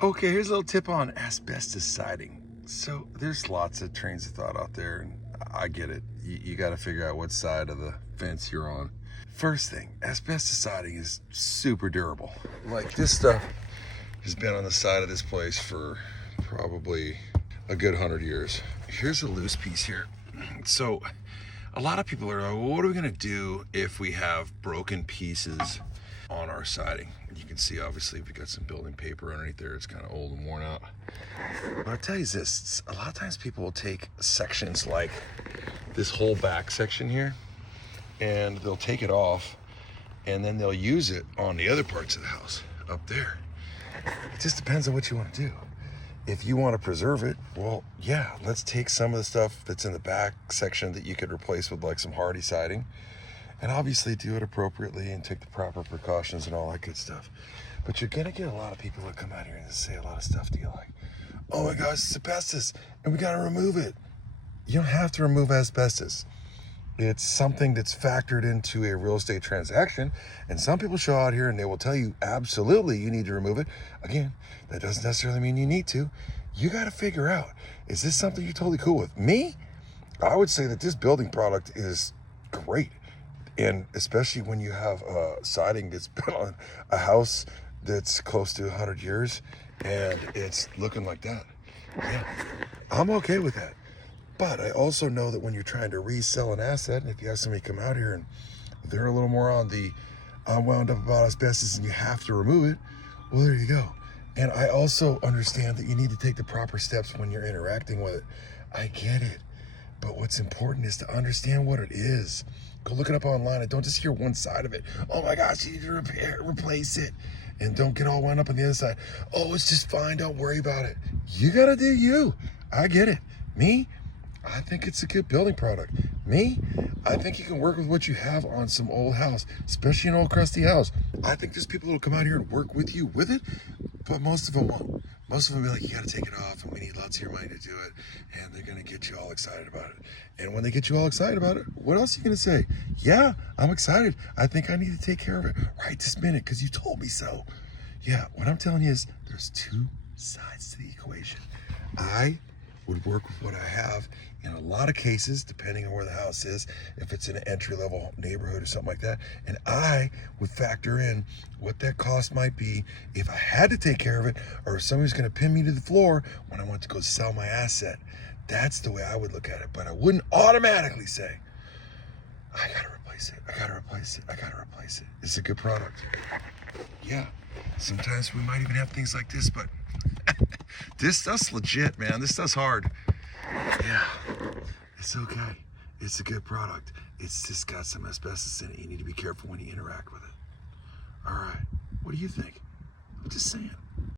Okay, here's a little tip on asbestos siding. So there's lots of trains of thought out there, and I get it. You got to figure out what side of the fence you're on. First thing, asbestos siding is super durable. Like, this stuff has been on the side of this place for probably a good 100 years. Here's a loose piece here. So a lot of people are like, well, what are we gonna do if we have broken pieces on our siding? And you can see, obviously, we got some building paper underneath there. It's kind of old and worn out. But I'll tell you this, a lot of times people will take sections like this whole back section here, and they'll take it off, and then they'll use it on the other parts of the house up there. It just depends on what you want to do. If you want to preserve it, well, yeah, let's take some of the stuff that's in the back section that you could replace with like some hardy siding, and obviously do it appropriately and take the proper precautions and all that good stuff. But you're gonna get a lot of people that come out here and say a lot of stuff to you like, oh my gosh, it's asbestos and we gotta remove it. You don't have to remove asbestos. It's something that's factored into a real estate transaction, and some people show out here and they will tell you absolutely you need to remove it. Again, that doesn't necessarily mean you need to. You got to figure out, is this something you're totally cool with? Me, I would say that this building product is great, and especially when you have siding that's been on a house that's close to 100 years and it's looking like that. Yeah, I'm okay with that. But I also know that when you're trying to resell an asset, and if you have somebody come out here and they're a little more on the I'm wound up about asbestos and you have to remove it, well, there you go. And I also understand that you need to take the proper steps when you're interacting with it. I get it. But what's important is to understand what it is. Go look it up online and don't just hear one side of it. Oh my gosh, you need to replace it. And don't get all wound up on the other side. Oh, it's just fine, don't worry about it. You gotta do you. I get it. Me, I think it's a good building product. Me, I think you can work with what you have on some old house, especially an old crusty house. I think there's people that'll come out here and work with you with it, but most of them won't. Most of them will be like, you got to take it off, and we need lots of your money to do it, and they're going to get you all excited about it. And when they get you all excited about it, what else are you going to say? Yeah, I'm excited. I think I need to take care of it right this minute because you told me so. Yeah, what I'm telling you is there's two sides to the equation. I would work with what I have in a lot of cases, depending on where the house is, if it's in an entry-level neighborhood or something like that. And I would factor in what that cost might be if I had to take care of it, or if somebody's going to pin me to the floor when I want to go sell my asset. That's the way I would look at it. But I wouldn't automatically say, I got to replace it. I got to replace it. I got to replace it. It's a good product. Yeah. Sometimes we might even have things like this, but this stuff's legit, man. This stuff's hard. Yeah, it's okay. It's a good product. It's just got some asbestos in it. You need to be careful when you interact with it. All right. What do you think? I'm just saying.